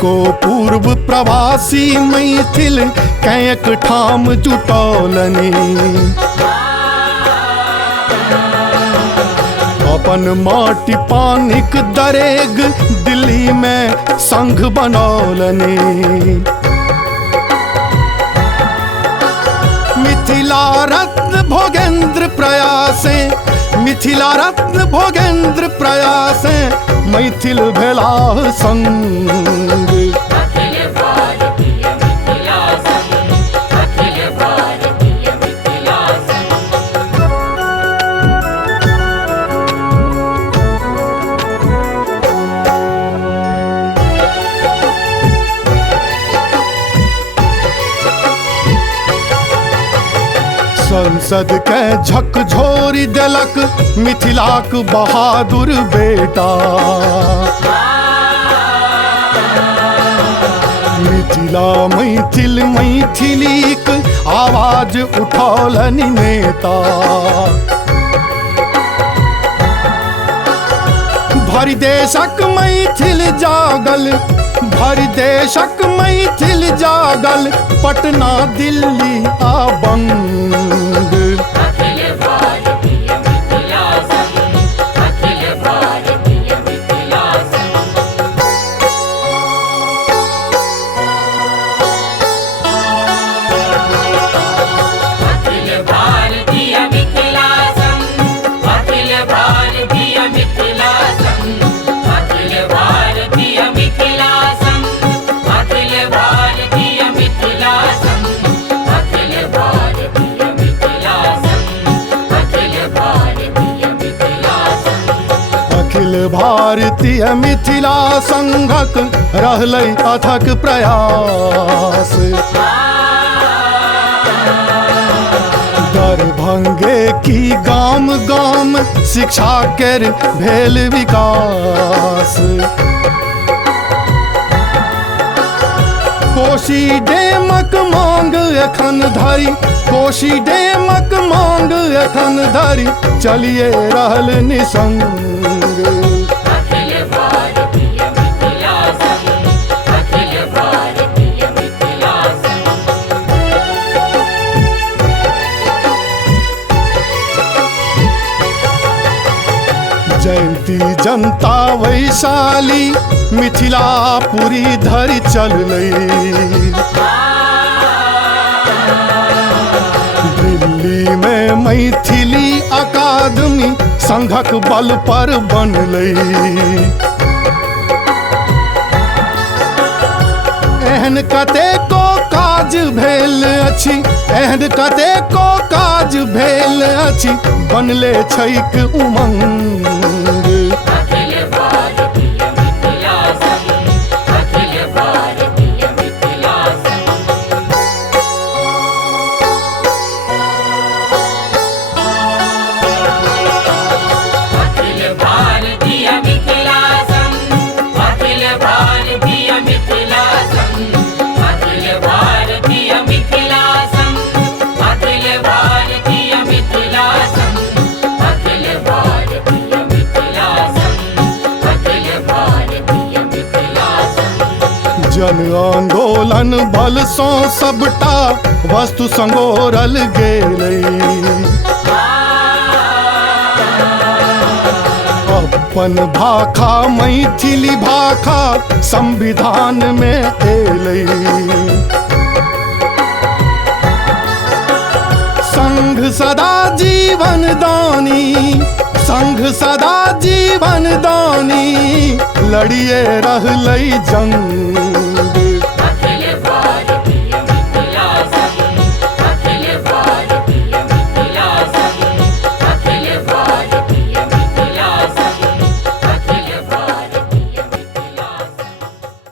को पूर्व प्रवासी मैथिल कैक ठाम जुटौलनि। अपन माटी पानिक दरेग दिल्ली में संघ बनौलनि। मिथिला रत्न भोगेंद्र प्रयासे, मिथिला रत्न भोगेंद्र प्रयासे मैथिल भेलाह संग। संसद के झकझोरी देलक मिथिलाक बहादुर बेटा। मिथिला मैथिल मैथिलीक आवाज उठौलनि नेता। भरि देशक मैथिल जागल, भरि देशक मैथिल जागल, पटना दिल्ली आ बंग। भारतीय मिथिला संघक रहलै अथक प्रयास। दरभंगे की गाम गाम शिक्षा केर भेल विकास। कोशी डेमक मांग एखन धरि, कोशी डेमक मांग एखन धरि चलिए रहल निसंग। जयंती जनता वैशाली मिथिला पुरी धरि चललै। दिल्ली में मैथिली अकादमी संघक बल पर बनलै। एहन कतेको काज भेल अछि, एहन कतेको काज भेल अछि, बनले छैक उमंग। जन आंदोलन बल सो सबटा वस्तु संगोरल गेलै। अपन भाखा मैथिली भाखा संविधान में एलै। संघ सदा जीवन दानी, संघ सदा जीवन दानी, लड़िए रहलै जंग।